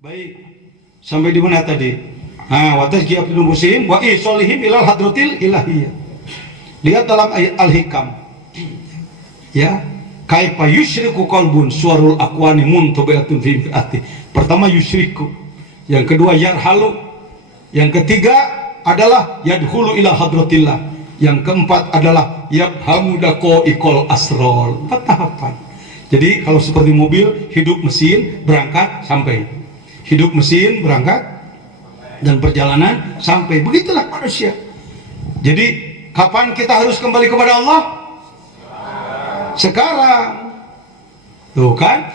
Baik, sampai di mana tadi? Wa tasji abdul muslim wa isolihim ilal hadratil ilahiyah. Lihat dalam ayat Al-Hikam. Ya, kaifa yusyriku qalbun suwarul aqwani muntabi'atun fi ati. Pertama yusyriku, yang kedua yarhalu, yang ketiga adalah yadkhulu ila hadratillah, yang keempat adalah yabhamu daqo ikol asrol. 4 tahapan. Jadi kalau seperti mobil, hidup mesin berangkat sampai, hidup mesin berangkat dan perjalanan sampai. Begitulah manusia. Jadi kapan kita harus kembali kepada Allah? Sekarang. Tuh kan,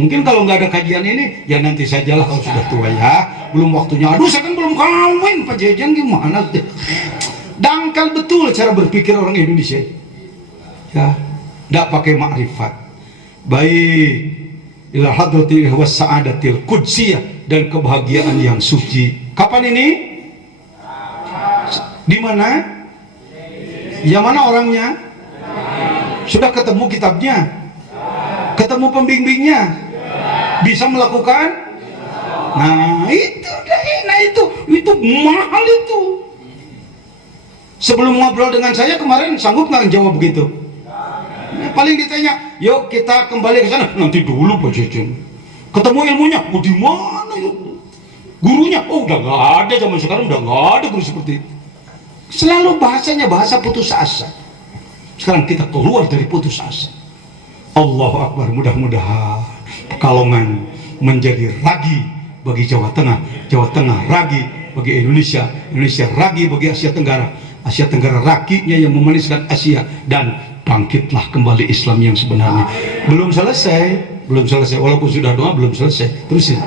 mungkin kalau nggak ada kajian ini, ya nanti sajalah kalau sudah tua ya, belum waktunya. Aduh, saya kan belum kawin, Pak Jejan gimana? Dangkal betul cara berpikir orang Indonesia. Ya, nggak pakai makrifat. Baik, ila hadratil was sa'adatil qudsiyah, dan kebahagiaan yang suci. Kapan ini? Di mana? Yang mana orangnya? Sudah ketemu kitabnya? Ketemu pembimbingnya? Bisa melakukan? Nah itu mahal itu. Sebelum ngobrol dengan saya kemarin, sanggup nggak jawab begitu? Paling ditanya, yuk kita kembali ke sana. Nanti dulu Pak Jejen. Ketemu ilmunya, di mana itu? Gurunya, udah nggak ada, zaman sekarang udah nggak ada guru seperti itu. Selalu bahasanya bahasa putus asa. Sekarang kita keluar dari putus asa. Allahu Akbar, mudah-mudahan Pekalongan menjadi ragi bagi Jawa Tengah, Jawa Tengah ragi bagi Indonesia, Indonesia ragi bagi Asia Tenggara, Asia Tenggara rakinya yang memaniskan Asia, dan bangkitlah kembali Islam yang sebenarnya. Belum selesai, walaupun sudah doa belum selesai. Terusin.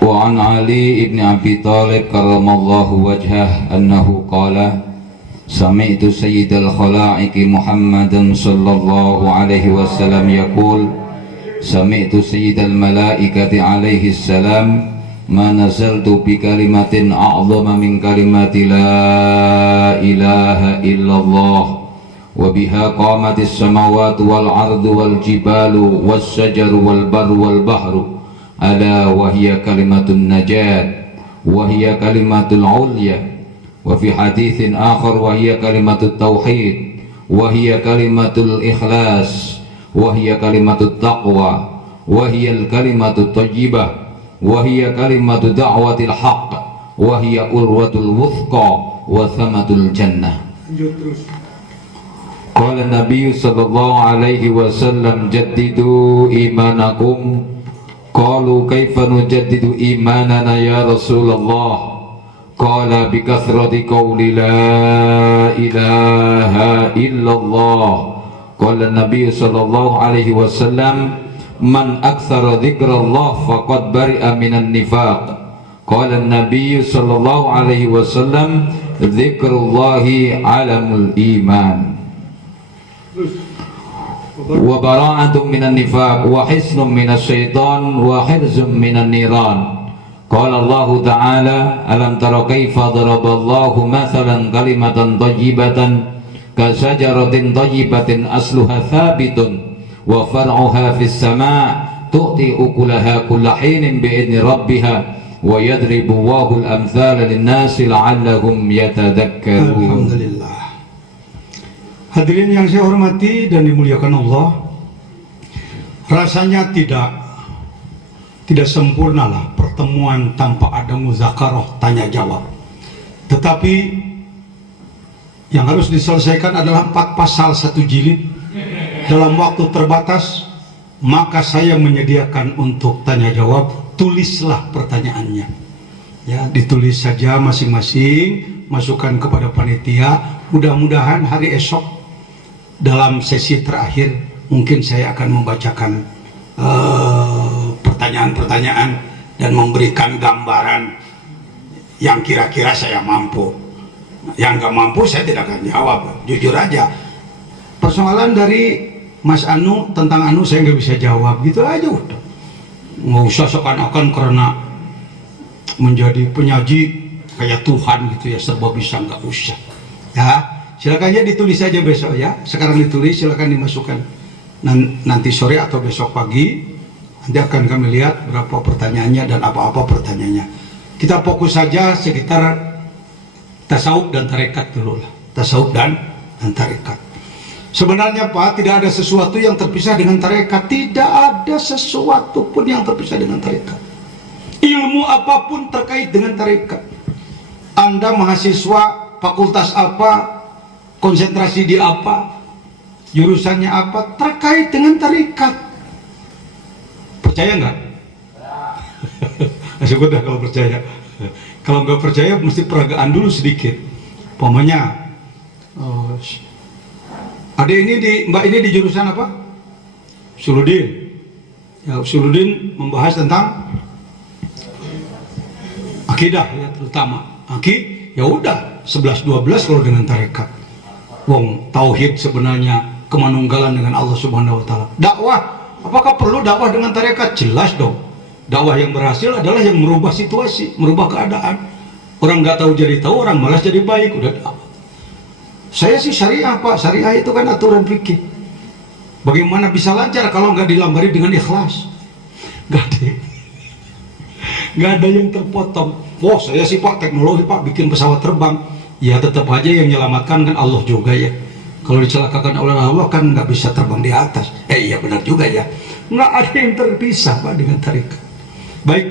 Wa an Ali ibn Abi Thalib karramallahu wajhah annahu qala sami'tu sayyidal khalaiqi Muhammadan sallallahu alaihi wasallam yaqul sami'tu sayyidal malaikati alaihi salam ma nazaltu bi kalimatin a'zama min kalimati la ilaha illallah wa biha qamatis samawati wal ardu wal jibalu was syajaru wal barru wal bahru ala wahiyya kalimatun najat wahiyya kalimatul ulya wa fi hadithin akhar wahiyya kalimatut tauhid wahiyya kalimatul ikhlas wahiyya kalimatut taqwa wahiyya kalimatut thayyibah wahiyya kalimatu da'watil haqq wahiyya urwatul wuthqa wa thamatul jannah. Qala Nabi sallallahu alaihi wasallam jaddidu imanakum. Qalu kaifa nujaddidu imanana ya Rasulullah? Qala bi kathrati qawli la ilaha illallah. Qala Nabi sallallahu alaihi wasallam man aktsara dzikrallah faqad bari'a minan nifaq. Qala Nabi sallallahu alaihi wasallam dzikrullahi alamul iman wa bara'atun minan nifaq wa hisnun minas syaitan wa hirzun minan niran. Qala Allah Ta'ala alam tara kaifa daraballahu mathalan kalimatan thayyibatan ka syajaratin thayyibatin asluha thabitun wa far'uha fis sama' tu'ti ukulaha kulla hinin bi'idni rabbiha wa yadribu Allahu al-amthala lin-nasi la'allahum yatadhakkarun. Alhamdulillah. Hadirin yang saya hormati dan dimuliakan Allah, rasanya tidak sempurnalah pertemuan tanpa ada muzakarah tanya jawab. Tetapi yang harus diselesaikan adalah 4 pasal 1 jilid dalam waktu terbatas, maka saya menyediakan untuk tanya jawab. Tulislah pertanyaannya, ya ditulis saja masing-masing, masukkan kepada panitia. Mudah-mudahan hari esok dalam sesi terakhir mungkin saya akan membacakan pertanyaan-pertanyaan dan memberikan gambaran yang kira-kira saya mampu. Yang nggak mampu saya tidak akan jawab, jujur aja. Persoalan dari Mas Anu tentang Anu saya nggak bisa jawab, gitu aja udah. Nggak usah seakan-akan karena menjadi penyaji kayak Tuhan gitu ya, serba bisa, nggak usah. Ya, silakan aja ditulis aja besok ya. Sekarang ditulis, silakan dimasukkan. Nanti sore atau besok pagi nanti akan kami lihat berapa pertanyaannya dan apa-apa pertanyaannya. Kita fokus saja sekitar tasawuf dan tarekat dulu lah. Tasawuf dan tarekat. Sebenarnya Pak, tidak ada sesuatu yang terpisah dengan tarekat. Tidak ada sesuatu pun yang terpisah dengan tarekat. Ilmu apapun terkait dengan tarekat. Anda mahasiswa fakultas apa, konsentrasi di apa, jurusannya apa, terkait dengan tarekat. Percaya nggak? Syukur dah kalau percaya. Kalau nggak percaya mesti peragaan dulu sedikit. Pokoknya Mbak ini di jurusan apa? Usuludin. Ya, Usuludin membahas tentang akidah ya, terutama ya udah 11-12 kalau dengan tarekat. Wong tauhid sebenarnya kemanunggalan dengan Allah Subhanahu wa taala. Dakwah, apakah perlu dakwah dengan tarekat? Jelas dong. Dakwah yang berhasil adalah yang merubah situasi, merubah keadaan. Orang nggak tahu jadi tahu, orang malas jadi baik. Udah dakwah. Saya sih syariah Pak, syariah itu kan aturan fikih. Bagaimana bisa lancar kalau nggak dilambari dengan ikhlas? Nggak ada yang terpotong. Wah saya sih Pak teknologi Pak bikin pesawat terbang. Ya tetap aja yang menyelamatkan kan Allah juga ya. Kalau dicelakakan oleh Allah kan nggak bisa terbang di atas. Iya benar juga ya. Nggak ada yang terpisah Pak dengan tarekat. Baik.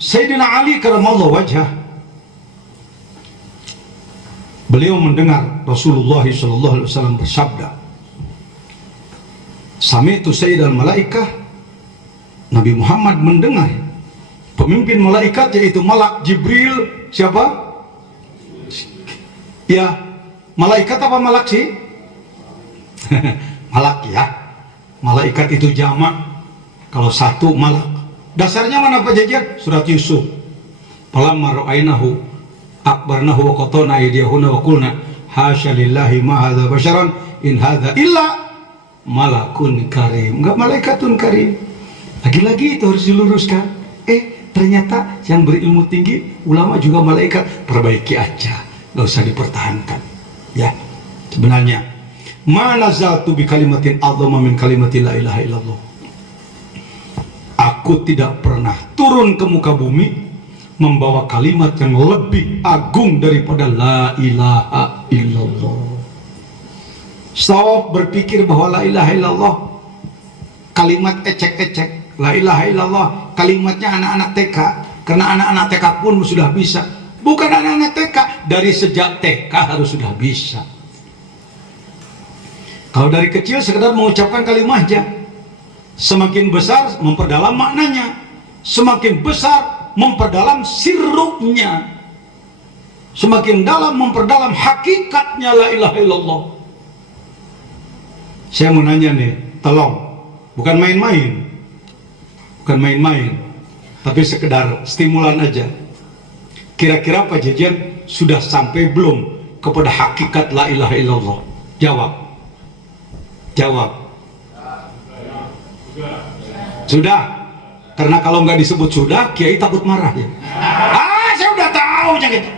Sayyidina Ali karramallahu wajhah, beliau mendengar Rasulullah SAW bersabda, Sami'tu sayyidal malaikah, Nabi Muhammad mendengar pemimpin malaikat yaitu Malak Jibril. Siapa? Ya, malaikat apa malak sih? Malak ya. Malaikat itu jamak. Kalau satu malak. Dasarnya mana Pak Jajar? Surat Yusuf. Falamma ra'ainahu akbarnahu wa qatana aydiyahuna wa qulna hasya lillahi ma hadza basyaran in hadza illa malakun karim. Enggak malaikatun karim. Lagi-lagi itu harus diluruskan. Ternyata yang berilmu tinggi ulama juga malaikat. Perbaiki aja, nggak usah dipertahankan ya. Sebenarnya ma nazaltu bi kalimatin a'dhamma min kalimati la ilaha illallah. Aku tidak pernah turun ke muka bumi membawa kalimat yang lebih agung daripada la ilaha illallah. Stop berpikir bahwa la ilaha illallah kalimat ecek-ecek. La ilaha illallah kalimatnya anak-anak TK, karena anak-anak TK pun sudah bisa. Bukan anak-anak TK, dari sejak TK harus sudah bisa. Kalau dari kecil sekedar mengucapkan kalimatnya, semakin besar memperdalam maknanya, semakin besar memperdalam sirruhnya, semakin dalam memperdalam hakikatnya la ilaha illallah. Saya mau nanya nih, tolong, bukan main-main, bukan main-main, tapi sekedar stimulan aja. Kira-kira Pak Jejer sudah sampai belum kepada hakikat la ilaha illallah? Jawab. Jawab. Sudah. Karena kalau nggak disebut sudah, Kiai takut marah ya. Saya udah tahu gitu.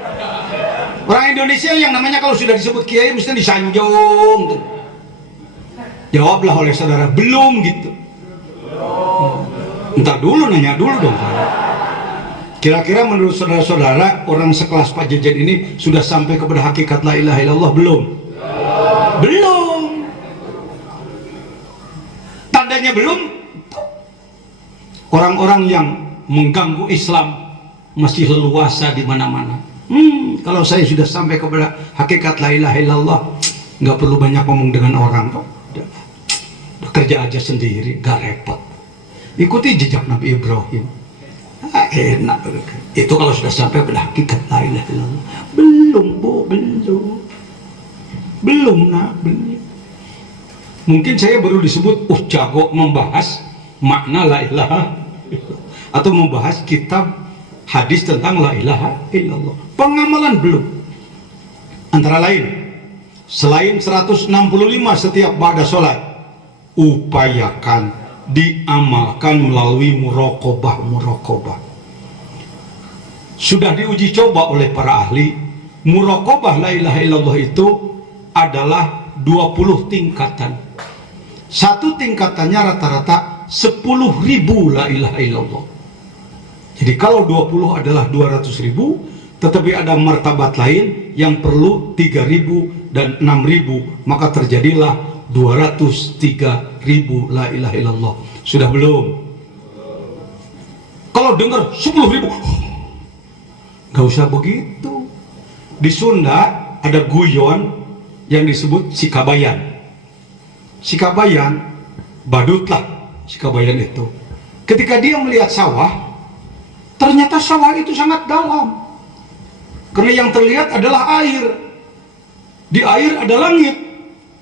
Orang Indonesia yang namanya kalau sudah disebut Kiai mesti disanjung. Jawablah oleh saudara, belum gitu. Entar dulu, nanya dulu dong. Kira-kira menurut saudara-saudara orang sekelas Pak Jejer ini sudah sampai kepada hakikat la ilaha illallah belum? Belum. Tandanya belum. Orang-orang yang mengganggu Islam masih leluasa di mana-mana. Kalau saya sudah sampai kepada hakikat la ilaha illallah, nggak perlu banyak ngomong dengan orang kok. Udah kerja aja sendiri, gak repot. Ikuti jejak Nabi Ibrahim. Enak. Itu kalau sudah sampai pada hakikat la ilaha illallah. Belum Bu, belum nak, belum. Mungkin saya baru disebut jago membahas makna la ilaha atau membahas kitab hadis tentang la ilaha illallah. Pengamalan belum. Antara lain Selain 165 setiap ba'da sholat, upayakan diamalkan melalui muraqabah. Sudah diuji coba oleh para ahli, muraqabah la ilaha illallah itu adalah 20 tingkatan. Satu tingkatannya rata-rata 10.000 la ilaha illallah. Jadi kalau 20 adalah 200.000, tetapi ada martabat lain yang perlu 3.000 dan 6.000, maka terjadilah 203.000 la ilaha illallah. Sudah belum? Kalau dengar 10.000, gak usah begitu. Di Sunda ada guyon yang disebut sikabayan. Sikabayan, badut lah sikabayan itu. Ketika dia melihat sawah, ternyata sawah itu sangat dalam. Karena yang terlihat adalah air. Di air ada langit.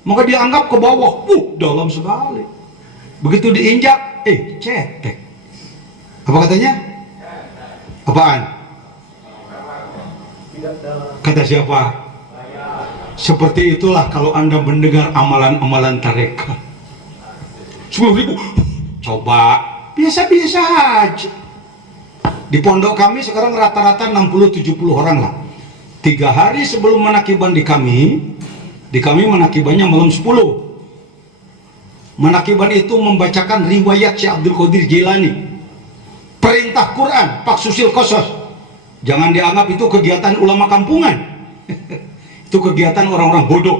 Maka dia anggap ke bawah, dalam sekali. Begitu diinjak, cetek. Apa katanya? Apaan? Kata siapa? Seperti itulah kalau Anda mendengar amalan-amalan tarekat. 10.000, coba biasa-biasa aja. Di pondok kami sekarang rata-rata 60-70 orang lah. 3 hari sebelum menakiban di kami menakibannya malam 10. Menakiban itu membacakan riwayat Syekh Abdul Qadir Jilani, perintah Quran, Pak Susil Kosos. Jangan dianggap itu kegiatan ulama kampungan. Itu kegiatan orang-orang bodoh.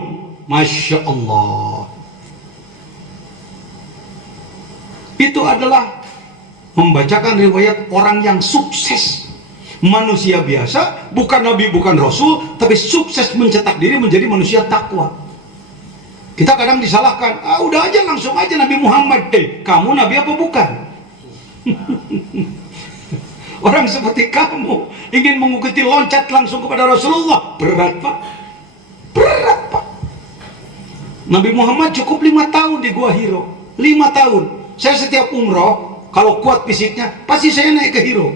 Masya Allah. Itu adalah membacakan riwayat orang yang sukses, manusia biasa, bukan nabi, bukan rasul, tapi sukses mencetak diri menjadi manusia takwa. Kita kadang disalahkan, udah aja langsung aja Nabi Muhammad. Kamu nabi apa bukan? Orang seperti kamu ingin mengikuti loncat langsung kepada Rasulullah, berat pak, berat pak. Nabi Muhammad cukup 5 tahun di Gua Hiro, 5 tahun. Saya setiap umroh, kalau kuat fisiknya, pasti saya naik ke Hiro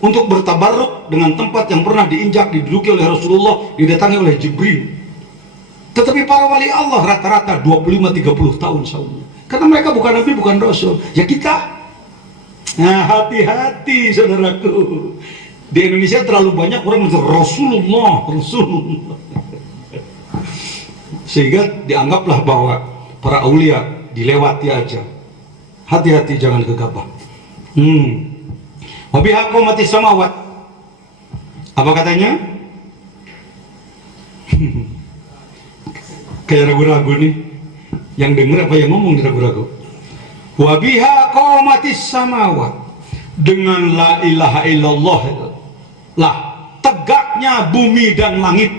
untuk bertabarruk dengan tempat yang pernah diinjak, diduduki oleh Rasulullah, didatangi oleh Jibril. Tetapi para wali Allah rata-rata 25-30 tahun saumnya, karena mereka bukan nabi, bukan rasul. Ya kita, nah hati-hati saudaraku. Di Indonesia terlalu banyak orang yang Rasulullah. Sehingga dianggaplah bahwa para aulia dilewati aja. Hati-hati, jangan gegabah. Wabiha qomati samawat. Apa katanya? Kayak ragu-ragu nih. Yang denger apa yang ngomong ragu-ragu. Wabiha qomati samawat. Dengan la ilaha illallah lah tegaknya bumi dan langit.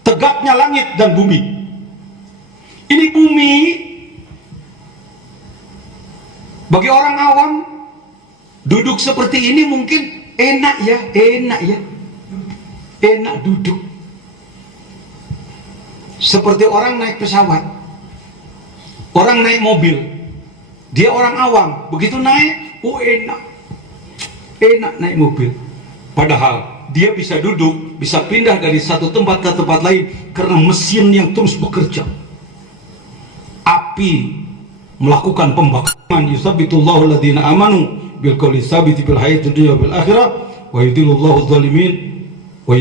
Tegaknya langit dan bumi. Ini bumi bagi orang awam duduk seperti ini mungkin enak ya, enak duduk seperti orang naik pesawat, orang naik mobil. Dia orang awam, begitu naik, enak naik mobil. Padahal dia bisa duduk, bisa pindah dari satu tempat ke tempat lain karena mesin yang terus bekerja. Api melakukan pembakaran, yusabbitullahu alladziina amanu bil qawli tsabiti fil hayatid dunya wal akhirah wa yudhillullahu dzalimin wa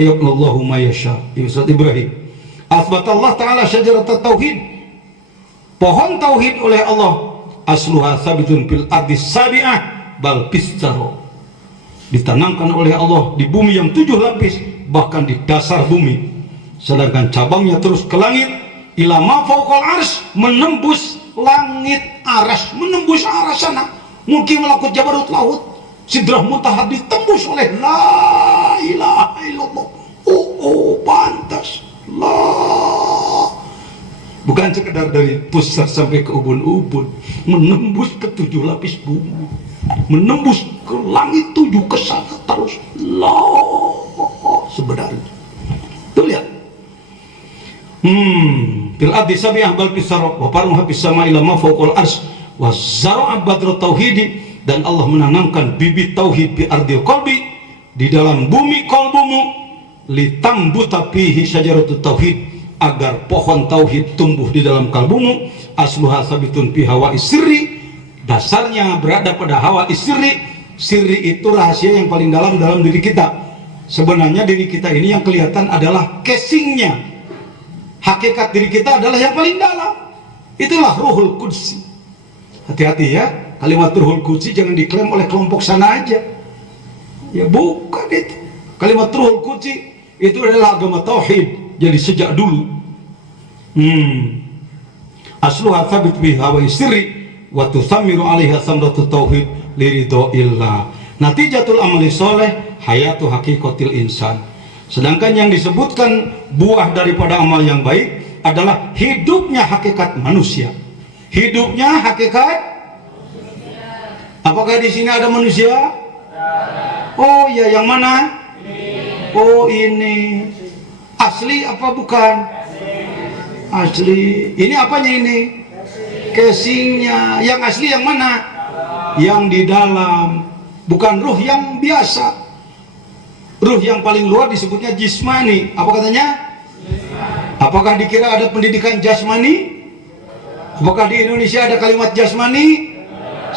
yaqulullahu ma yasha. Surat Ibrahim. Asbatallahu taala syajarat tauhid, pohon tauhid oleh Allah, asluha sabitun fil ardis sabi'ah bal pisaro, ditanamkan oleh Allah di bumi yang 7 lapis, bahkan di dasar bumi, sedangkan cabangnya terus ke langit, ila ma fawqal arsy, menembus langit aras, menembus aras sana, mungkin melakut jabarut laut, sidrah muntaha ditembus oleh la ilaha illallah. Pantas lah, bukan sekedar dari pusat sampai ke ubun-ubun, menembus ke 7 lapis bumi, menembus ke langit 7 ke sana terus lah sebenarnya. Tuh lihat, fil ardi sabi'ah bal pisara wa farmuha fis sama'i lama fawqal arsy wa zara'a badra tauhidi, dan Allah menanamkan bibit tauhid bi ardil qalbi, di dalam bumi kolbumu, litambuta fihi syajaratut tauhid, agar pohon tauhid tumbuh di dalam kalbumu. Asluha sabitun fi hawa isri, dasarnya berada pada hawa isri. Sirri itu rahasia yang paling dalam diri kita. Sebenarnya diri kita ini yang kelihatan adalah casingnya. Hakikat diri kita adalah yang paling dalam. Itulah ruhul qudsi. Hati-hati ya, kalimat ruhul qudsi jangan diklaim oleh kelompok sana aja. Ya bukan itu. Kalimat ruhul qudsi itu adalah agama tauhid. Jadi sejak dulu. Asluha thabit bi hawa sirri wa tusammiru 'alaiha samratut tauhid liridhoillah. Natijatul amali soleh hayatu hakikatil insan. Sedangkan yang disebutkan buah daripada amal yang baik adalah hidupnya hakikat manusia. Hidupnya hakikat. Apakah di sini ada manusia? Oh ya, yang mana? Oh ini. Asli apa bukan? Asli. Ini apanya ini? Casingnya. Yang asli yang mana? Yang di dalam. Bukan ruh yang biasa. Ruh yang paling luar disebutnya jismani. Apa katanya? Apakah dikira ada pendidikan jasmani? Apakah di Indonesia ada kalimat jasmani?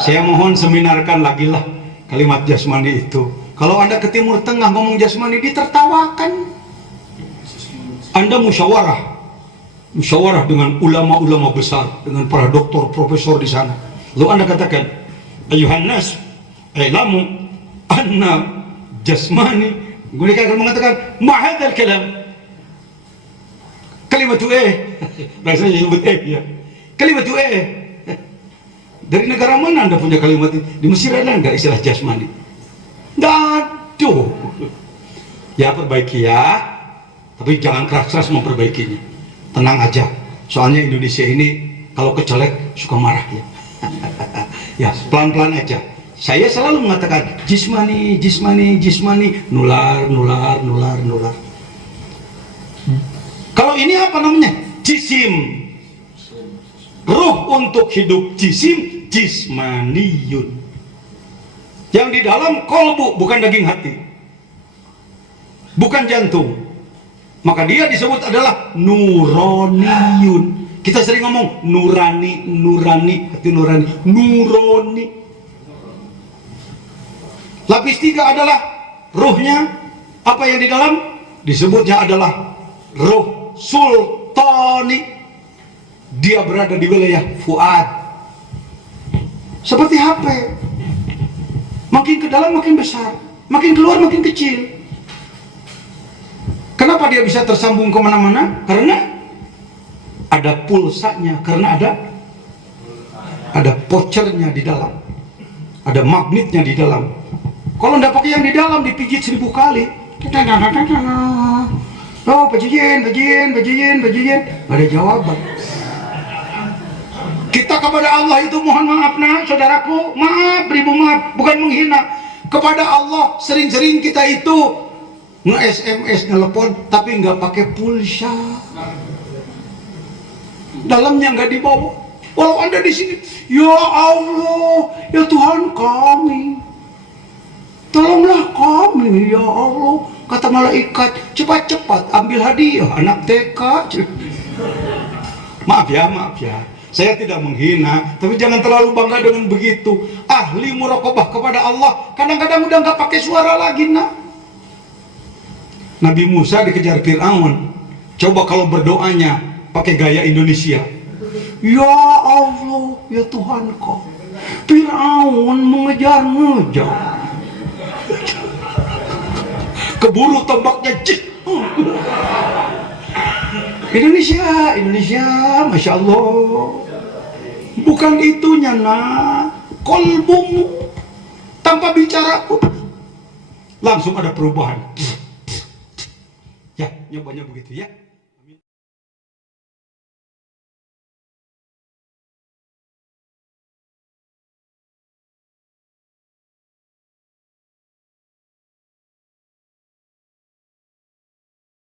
Saya mohon seminarkan lagi lah kalimat jasmani itu. Kalau Anda ke Timur Tengah ngomong jasmani ditertawakan. Anda musyawarah dengan ulama-ulama besar, dengan para doktor, profesor di sana. Lalu Anda katakan, ayuhan nas, ilamu anna jasmani. Mereka akan mengatakan, ma'hadal kalam. Kalimat bahasanya nyebut ya. Kalimat dari negara mana Anda punya kalimat itu? Di Mesir ada nggak istilah jasmani? Nggak ada. Ya perbaiki ya, tapi jangan keras-keras memperbaikinya. Tenang aja, soalnya Indonesia ini kalau kecelek suka marah ya. Ya pelan-pelan aja. Saya selalu mengatakan jismani, nular. Kalau ini apa namanya? Jisim. Ruh untuk hidup jisim, jismaniyun. Yang di dalam kolbu, bukan daging hati, bukan jantung. Maka dia disebut adalah nuroniyun. Kita sering ngomong nurani, hati nurani, nuroni. Lapis 3 adalah ruhnya. Apa yang di dalam? Disebutnya adalah ruh sultani. Dia berada di wilayah fuad. Seperti HP. Makin ke dalam makin besar, makin keluar makin kecil. Kenapa dia bisa tersambung kemana-mana? Karena ada pulsanya, karena ada pocernya di dalam, ada magnetnya di dalam. Kalau nggak pakai yang di dalam, dipijit 1000 kali. Oh, bajingan, nggak ada jawaban. Kita kepada Allah itu mohon maaf nah saudaraku, maaf, beribu maaf, bukan menghina. Kepada Allah sering-sering kita itu nge-SMS, ngelepon, tapi nggak pakai pulsa. Dalamnya nggak dibawa. Walau Anda di sini, ya Allah, ya Tuhan kami, tolonglah kami, ya Allah. Kata malaikat, cepat-cepat ambil hadiah anak TK. Maaf ya. Saya tidak menghina, tapi jangan terlalu bangga dengan begitu. Ahli muraqabah kepada Allah kadang-kadang udah nggak pakai suara lagi nak. Nabi Musa dikejar Fir'aun. Coba kalau berdoanya pakai gaya Indonesia. Ya Allah, ya Tuhan kau, Fir'aun mengejar-ngejar. Keburu tombaknya cik. Indonesia, Masya Allah. Bukan itunya nak, kolbumu tanpa bicara pun langsung ada perubahan. Ya, nyobanya begitu ya.